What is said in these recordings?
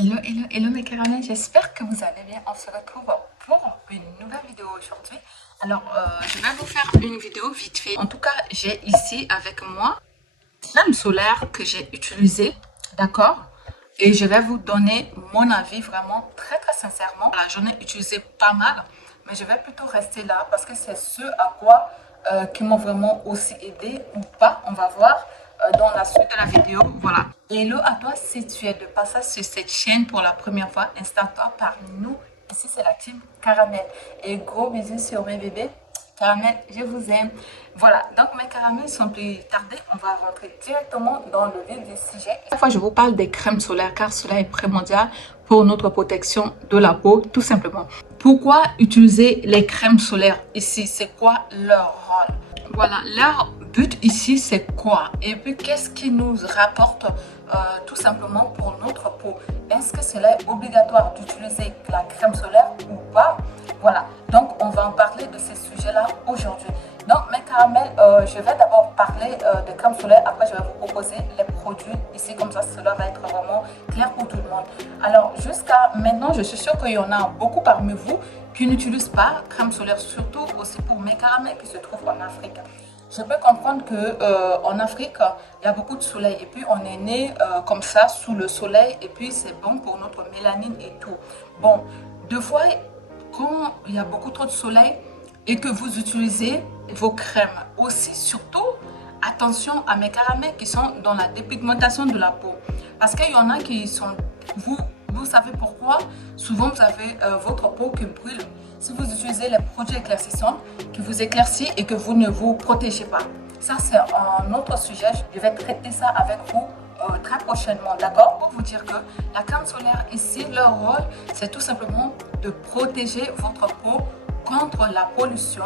Hello, hello, hello mes caramels, j'espère que vous allez bien. On se retrouve pour une nouvelle vidéo aujourd'hui. Alors, je vais vous faire une vidéo vite fait. En tout cas, j'ai ici avec moi crème solaire que j'ai utilisée, d'accord? Et je vais vous donner mon avis vraiment très très sincèrement. Voilà, j'en ai utilisé pas mal, mais je vais plutôt rester là parce que c'est ce à quoi qui m'ont vraiment aussi aidé ou pas. On va voir dans la suite de la vidéo. Voilà. Hello à toi si tu es de passage sur cette chaîne pour la première fois, installe-toi parmi nous. Ici c'est la team Caramel. Et gros bisous sur mes bébés. Caramel, je vous aime. Voilà, donc mes caramels, sans plus tarder, on va rentrer directement dans le vif du sujet. Cette fois, je vous parle des crèmes solaires car cela est primordial pour notre protection de la peau, tout simplement. Pourquoi utiliser les crèmes solaires ici? C'est quoi leur rôle? Voilà, leur but ici, c'est quoi? Et puis, qu'est-ce qui nous rapporte tout simplement pour notre peau? Est-ce que cela est obligatoire d'utiliser la crème solaire ou pas? Voilà, donc on va en parler de ces sujets-là aujourd'hui. Donc mes caramels, je vais d'abord parler de crème solaire, après je vais vous proposer les produits ici, comme ça cela va être vraiment clair pour tout le monde. Alors jusqu'à maintenant, je suis sûre qu'il y en a beaucoup parmi vous qui n'utilisent pas crème solaire, surtout aussi pour mes caramels qui se trouvent en Afrique. Je peux comprendre que en Afrique, il y a beaucoup de soleil et puis on est né comme ça sous le soleil et puis c'est bon pour notre mélanine et tout. Bon, deux fois, quand il y a beaucoup trop de soleil et que vous utilisez vos crèmes, aussi surtout attention à mes caramels qui sont dans la dépigmentation de la peau, parce qu'il y en a qui sont, vous savez pourquoi, souvent vous avez votre peau qui brûle si vous utilisez les produits éclaircissants qui vous éclaircissent et que vous ne vous protégez pas. Ça c'est un autre sujet, je vais traiter ça avec vous très prochainement, d'accord? Pour vous dire que la crème solaire ici, leur rôle, c'est tout simplement de protéger votre peau contre la pollution,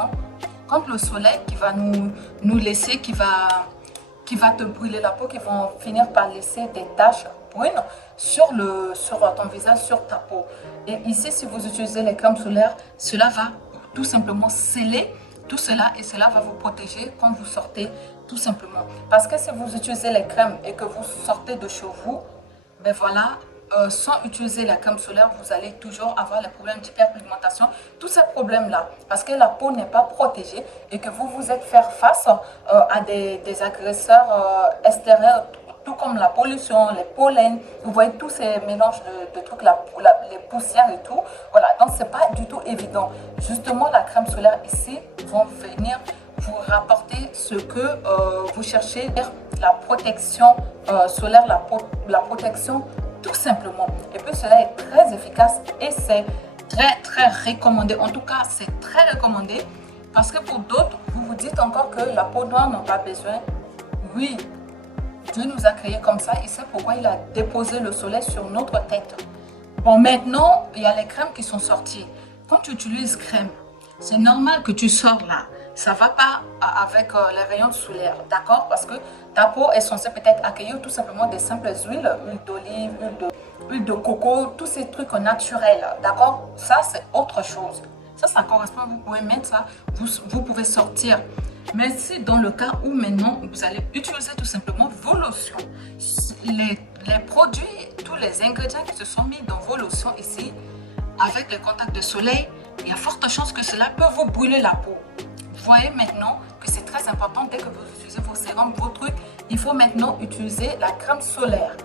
contre le soleil qui va nous laisser, qui va te brûler la peau, qui vont finir par laisser des taches brunes sur ton visage, sur ta peau. Et ici, si vous utilisez les crèmes solaires, cela va tout simplement sceller tout cela et cela va vous protéger quand vous sortez tout simplement. Parce que si vous utilisez les crèmes et que vous sortez de chez vous, ben voilà, sans utiliser la crème solaire, vous allez toujours avoir les problèmes d'hyperpigmentation, tous ces problèmes-là, parce que la peau n'est pas protégée et que vous vous êtes fait face à des agresseurs extérieurs, tout comme la pollution, les pollens, vous voyez tous ces mélanges de trucs, les poussières et tout. Voilà, donc c'est pas du tout évident. Justement, la crème solaire ici vont venir vous rapporter ce que vous cherchez, la protection solaire, la protection tout simplement. Et puis cela est très efficace et c'est très recommandé. En tout cas, c'est très recommandé parce que pour d'autres, vous vous dites encore que la peau noire n'a pas besoin. Oui, Dieu nous a créés comme ça. Il sait pourquoi il a déposé le soleil sur notre tête. Bon, maintenant, il y a les crèmes qui sont sorties. Quand tu utilises crème, c'est normal que tu sors là. Ça ne va pas avec les rayons solaires, d'accord? Parce que ta peau est censée peut-être accueillir tout simplement des simples huiles, huile d'olive, huile de coco, tous ces trucs naturels, d'accord? Ça, c'est autre chose. Ça correspond, vous pouvez mettre ça, vous pouvez sortir. Mais si dans le cas où maintenant, vous allez utiliser tout simplement vos lotions, les produits, tous les ingrédients qui se sont mis dans vos lotions ici, avec le contact de soleil, il y a forte chance que cela peut vous brûler la peau. Vous voyez maintenant que c'est très important, dès que vous utilisez vos sérums, vos trucs, il faut maintenant utiliser la crème solaire.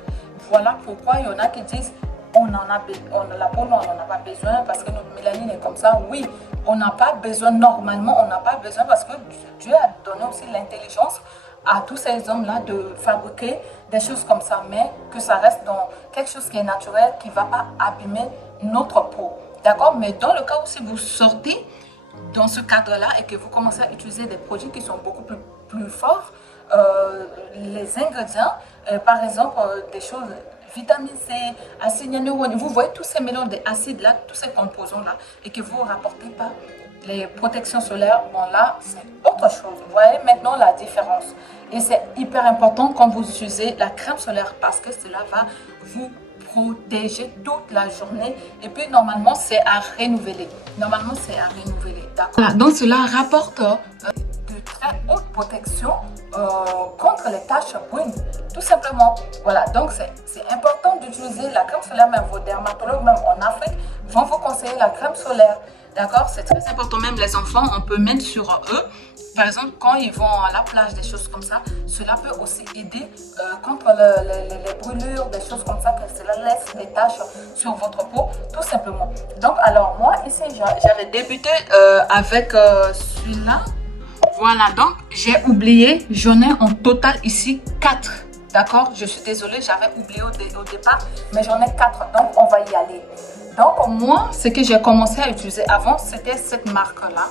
Voilà pourquoi il y en a qui disent la peau noire, on n'en a pas besoin parce que notre mélanine est comme ça. Oui, on n'a pas besoin, normalement, on n'a pas besoin parce que Dieu a donné aussi l'intelligence à tous ces hommes-là de fabriquer des choses comme ça, mais que ça reste dans quelque chose qui est naturel, qui ne va pas abîmer notre peau. D'accord? Mais dans le cas où si vous sortez dans ce cadre-là et que vous commencez à utiliser des produits qui sont beaucoup plus forts, les ingrédients, par exemple, des choses, vitamine C, acide hyaluronique, vous voyez tous ces mélanges d'acides-là, tous ces composants-là, et que vous ne rapportez pas les protections solaires, bon là, c'est autre chose. Vous voyez maintenant la différence. Et c'est hyper important quand vous utilisez la crème solaire parce que cela va vous protéger toute la journée. Et puis, normalement, c'est à renouveler. Normalement, c'est à renouveler. D'accord. Voilà, donc, cela rapporte de très haute protection contre les taches brunes. tout simplement. Voilà, donc c'est important d'utiliser la crème solaire. Même vos dermatologues, même en Afrique, vont vous conseiller la crème solaire. D'accord, c'est très important. Même les enfants, on peut mettre sur eux. Par exemple, quand ils vont à la plage, des choses comme ça, cela peut aussi aider contre les brûlures, des choses comme ça, que cela laisse des taches sur votre peau, tout simplement. Donc, alors moi, ici, j'avais débuté avec celui-là. Voilà, donc j'ai oublié, j'en ai en total ici 4. D'accord, je suis désolée, j'avais oublié au départ, mais j'en ai 4, donc on va y aller. Donc, moi, ce que j'ai commencé à utiliser avant, c'était cette marque-là.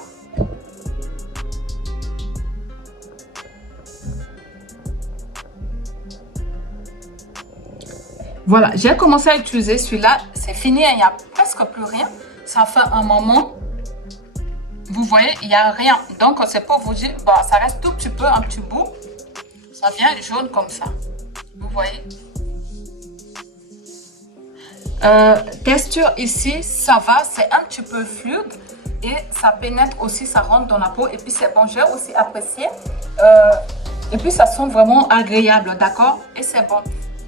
Voilà, j'ai commencé à utiliser celui-là. C'est fini, il n'y a presque plus rien. Ça fait un moment. Vous voyez, il n'y a rien. Donc, c'est pour vous dire, bah, ça reste tout petit peu, un petit bout. Ça vient jaune comme ça. Vous voyez. Texture ici, ça va. C'est un petit peu fluide. Et ça pénètre aussi, ça rentre dans la peau. Et puis, c'est bon, j'ai aussi apprécié. Et puis, ça sent vraiment agréable, d'accord? Et c'est bon.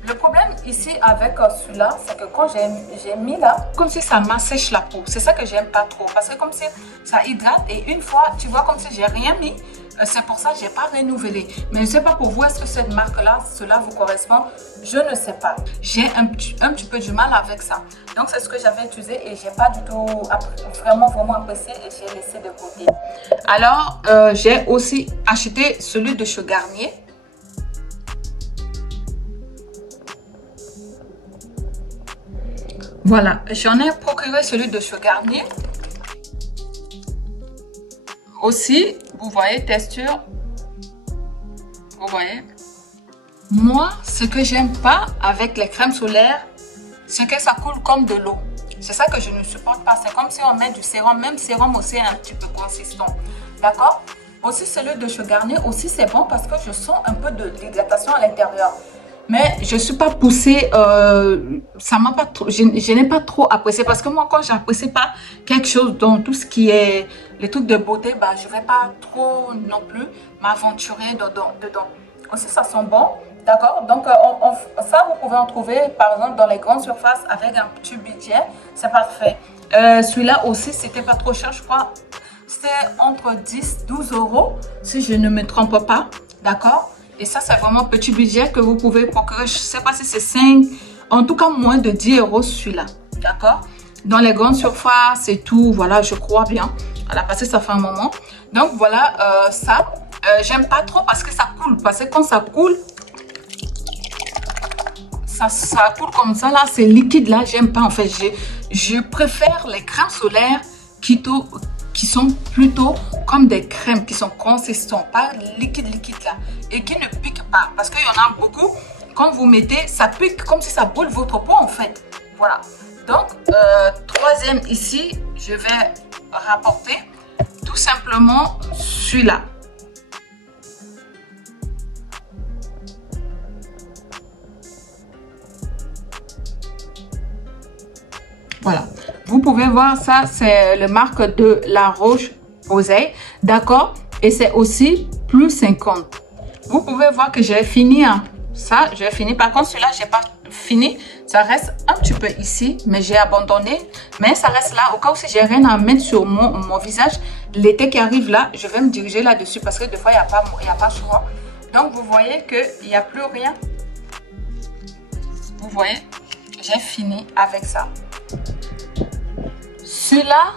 Le problème ici avec celui-là, c'est que quand j'ai mis là, comme si ça m'assèche la peau. C'est ça que j'aime pas trop. Parce que comme si ça hydrate et une fois, tu vois, comme si j'ai rien mis. C'est pour ça que j'ai pas renouvelé. Mais je sais pas pour vous, est-ce que cette marque-là, cela vous correspond? Je ne sais pas. J'ai un petit peu du mal avec ça. Donc, c'est ce que j'avais utilisé et j'ai pas du tout vraiment apprécié et j'ai laissé de côté. Alors, j'ai aussi acheté celui de chez Garnier. Voilà, j'en ai procuré celui de chez Garnier. Aussi, vous voyez, texture. Vous voyez. Moi, ce que j'aime pas avec les crèmes solaires, c'est que ça coule comme de l'eau. C'est ça que je ne supporte pas. C'est comme si on met du sérum. Même sérum aussi est un petit peu consistant. D'accord? Aussi, celui de chez Garnier, aussi c'est bon parce que je sens un peu de l'hydratation à l'intérieur. Mais je ne suis pas poussée, ça m'a pas trop, je n'ai pas trop apprécié parce que moi, quand je n'apprécie pas quelque chose dans tout ce qui est les trucs de beauté, bah, je ne vais pas trop non plus m'aventurer dedans. Aussi, ça sent bon, d'accord? Donc, ça, vous pouvez en trouver, par exemple, dans les grandes surfaces avec un petit budget, c'est parfait. Celui-là aussi, c'était pas trop cher, je crois. C'était entre 10 12 euros, si je ne me trompe pas, d'accord? Et ça, c'est vraiment petit budget que vous pouvez procurer. Je ne sais pas si c'est 5, en tout cas moins de 10 euros celui-là. D'accord? Dans les grandes surfaces et tout, voilà, je crois bien. Voilà, parce que ça fait un moment. Donc voilà, ça, j'aime pas trop parce que ça coule. Parce que quand ça coule, ça coule comme ça, là, c'est liquide, là, j'aime pas. En fait, je préfère les crèmes solaires qui sont plutôt comme des crèmes qui sont consistants, pas liquide là, et qui ne piquent pas, parce qu'il y en a beaucoup, quand vous mettez, ça pique comme si ça brûle votre peau en fait. Voilà, donc troisième ici, je vais rapporter tout simplement celui-là. Voilà, vous pouvez voir ça, c'est le marque de La Roche-Posay, d'accord? Et c'est aussi plus 50. Vous pouvez voir que j'ai fini, hein. Ça, j'ai fini. Par contre, celui-là, j'ai pas fini. Ça reste un petit peu ici, mais j'ai abandonné. Mais ça reste là. Au cas où si j'ai rien à mettre sur mon visage, l'été qui arrive là, je vais me diriger là-dessus parce que des fois, il n'y a pas choix. Donc, vous voyez qu'il n'y a plus rien. Vous voyez, j'ai fini avec ça. Celui-là,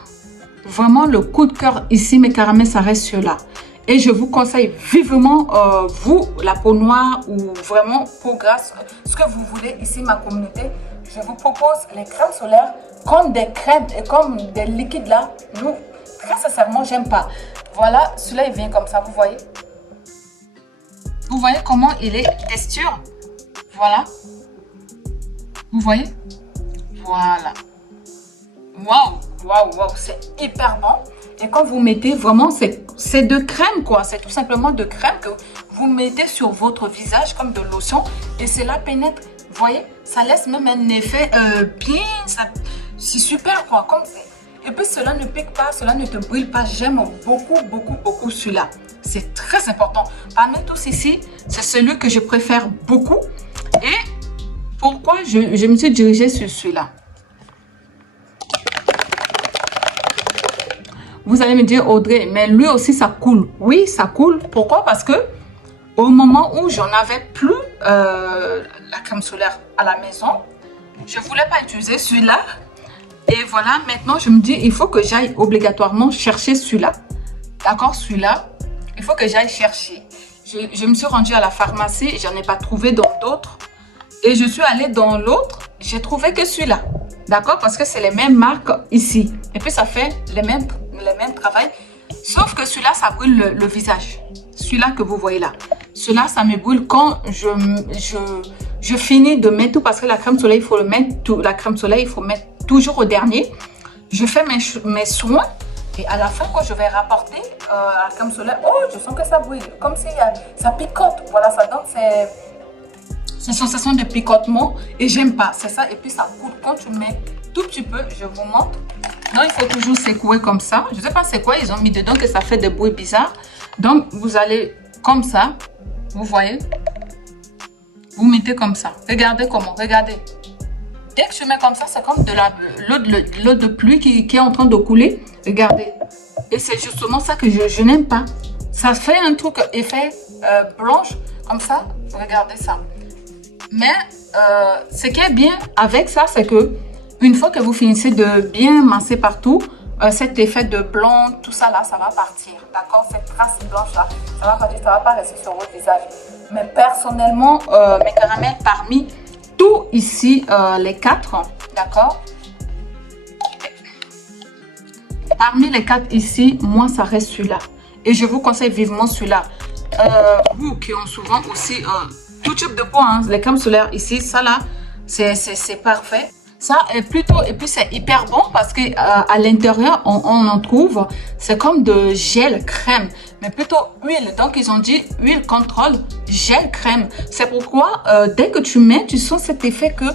vraiment le coup de cœur ici, mes caramels, ça reste celui-là. Et je vous conseille vivement, vous, la peau noire ou vraiment peau grasse, ce que vous voulez ici, ma communauté, je vous propose les crèmes solaires comme des crèmes et comme des liquides là. Nous, très sincèrement, j'aime pas. Voilà, celui-là, il vient comme ça, vous voyez. Vous voyez comment il est texture. Voilà. Vous voyez. Voilà. Waouh, waouh, waouh, c'est hyper bon. Et quand vous mettez vraiment, c'est de crème quoi. C'est tout simplement de crème que vous mettez sur votre visage comme de lotion. Et cela pénètre, vous voyez, ça laisse même un effet bien, c'est super quoi. Et puis cela ne pique pas, cela ne te brûle pas. J'aime beaucoup, beaucoup, beaucoup celui-là. c'est très important. Parmi tous ici, c'est celui que je préfère beaucoup. Et pourquoi je me suis dirigée sur celui-là? Vous allez me dire, Audrey, mais lui aussi, ça coule. Oui, ça coule. Pourquoi? Parce que au moment où j'en avais plus la crème solaire à la maison, je ne voulais pas utiliser celui-là. Et voilà, maintenant, je me dis, il faut que j'aille obligatoirement chercher celui-là. D'accord, celui-là, il faut que j'aille chercher. Je me suis rendue à la pharmacie, je n'en ai pas trouvé dans d'autres. Et je suis allée dans l'autre, j'ai trouvé que celui-là. D'accord, parce que c'est les mêmes marques ici. Et puis, ça fait les mêmes travail. Sauf que celui-là, ça brûle le visage. Celui-là que vous voyez là. Celui-là, ça me brûle quand je finis de mettre tout. Parce que la crème soleil, il faut le mettre tout. La crème soleil, il faut mettre toujours au dernier. Je fais mes soins. Et à la fin, quand je vais rapporter la crème solaire, oh, je sens que ça brûle. Comme si ça picote. Voilà, ça donne ces sensations de picotement. Et j'aime pas. C'est ça. Et puis, ça coule. Quand tu mets tout petit peu, je vous montre. Non, il faut toujours secouer comme ça. Je ne sais pas c'est quoi, ils ont mis dedans que ça fait des bruits bizarres. Donc, vous allez comme ça. Vous voyez? Vous mettez comme ça. Regardez comment, regardez. Dès que je mets comme ça, c'est comme de l'eau de pluie qui est en train de couler. Regardez. Et c'est justement ça que je n'aime pas. Ça fait un truc effet blanche, comme ça. Regardez ça. Mais ce qui est bien avec ça, c'est que une fois que vous finissez de bien masser partout, cet effet de blanc, tout ça là, ça va partir. D'accord? Cette trace blanche là, ça va partir, ça va pas rester sur votre visage. Mais personnellement, mes caramels parmi tout ici, les 4, d'accord? Parmi les 4 ici, moi ça reste celui-là. Et je vous conseille vivement celui-là. Vous qui ont souvent aussi tout type de peau, hein, les crèmes solaires ici, ça là, c'est parfait. Ça est plutôt, et puis c'est hyper bon parce que à l'intérieur, on en trouve, c'est comme de gel crème, mais plutôt huile. Donc, ils ont dit huile contrôle, gel crème. C'est pourquoi, dès que tu mets, tu sens cet effet que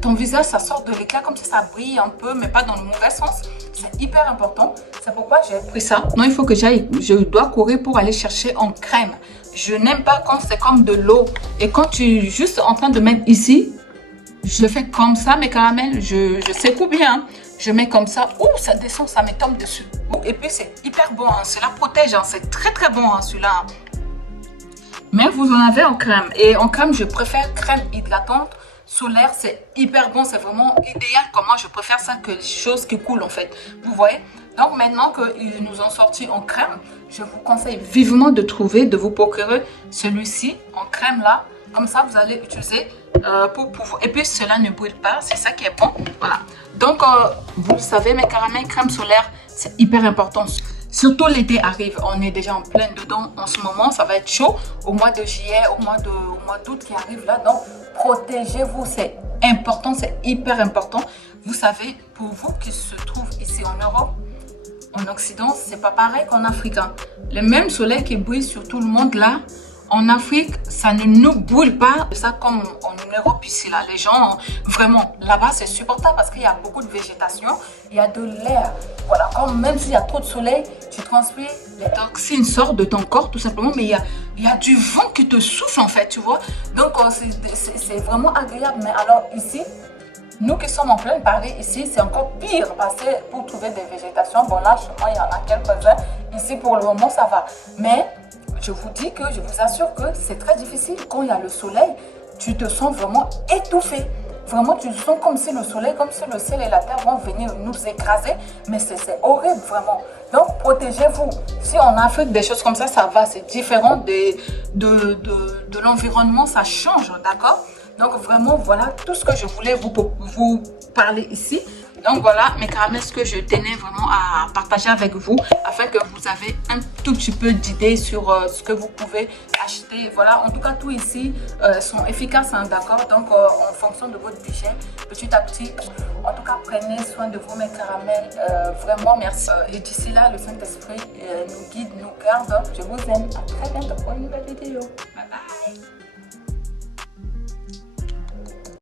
ton visage, ça sort de l'éclat, comme ça brille un peu, mais pas dans le mauvais sens. C'est hyper important. C'est pourquoi j'ai pris ça. Non, il faut que j'aille, je dois courir pour aller chercher en crème. Je n'aime pas quand c'est comme de l'eau. Et quand tu es juste en train de mettre ici, je fais comme ça, mes caramels, je secoue bien. Hein. Je mets comme ça. Ouh, ça descend, ça me tombe dessus. Et puis, c'est hyper bon. Hein. Cela protège. Hein. C'est très, très bon, hein, celui-là. Hein. Mais vous en avez en crème. Et en crème, je préfère crème hydratante. Solaire, c'est hyper bon. C'est vraiment idéal. Comme moi, je préfère ça que les choses qui coulent, en fait. Vous voyez? Donc, maintenant qu'ils nous ont sorti en crème, je vous conseille vivement de trouver, de vous procurer celui-ci en crème, là. Comme ça, vous allez utiliser pour pouvoir... Et puis, cela ne brûle pas. C'est ça qui est bon. Voilà. Donc, vous le savez, mes caramels crème solaire, c'est hyper important. Surtout l'été arrive. On est déjà en plein dedans en ce moment. Ça va être chaud au mois de juillet, au mois d'août qui arrive là. Donc, protégez-vous. C'est important. C'est hyper important. Vous savez, pour vous qui se trouvent ici en Europe, en Occident, c'est pas pareil qu'en Afrique. Hein. Le même soleil qui brille sur tout le monde là, en Afrique, ça ne nous brûle pas. Ça comme en Europe ici, là, les gens, vraiment, là-bas, c'est supportable parce qu'il y a beaucoup de végétation, il y a de l'air. Voilà, même s'il y a trop de soleil, tu transpires, les toxines sortent de ton corps tout simplement, mais il y a du vent qui te souffle en fait, tu vois. Donc, c'est vraiment agréable. Mais alors ici, nous qui sommes en plein Paris, ici, c'est encore pire parce que pour trouver des végétations, bon là, chez moi, il y en a quelques-uns. Ici, pour le moment, ça va. Mais je vous dis que, je vous assure que c'est très difficile. Quand il y a le soleil, tu te sens vraiment étouffé. Vraiment, tu te sens comme si le soleil, comme si le ciel et la terre vont venir nous écraser. Mais c'est horrible, vraiment. Donc, protégez-vous. Si en Afrique, des choses comme ça va. C'est différent de l'environnement, ça change, d'accord? Donc, vraiment, voilà tout ce que je voulais vous parler ici. Donc, voilà, mes caramels, ce que je tenais vraiment à partager avec vous afin que vous avez un tout petit peu d'idées sur ce que vous pouvez acheter. Voilà, en tout cas, tout ici sont efficaces, hein, d'accord? Donc, en fonction de votre budget, petit à petit. En tout cas, prenez soin de vous, mes caramels. Vraiment, merci. Et d'ici là, le Saint-Esprit nous guide, nous garde. Je vous aime. À très bientôt pour une nouvelle vidéo. Bye bye.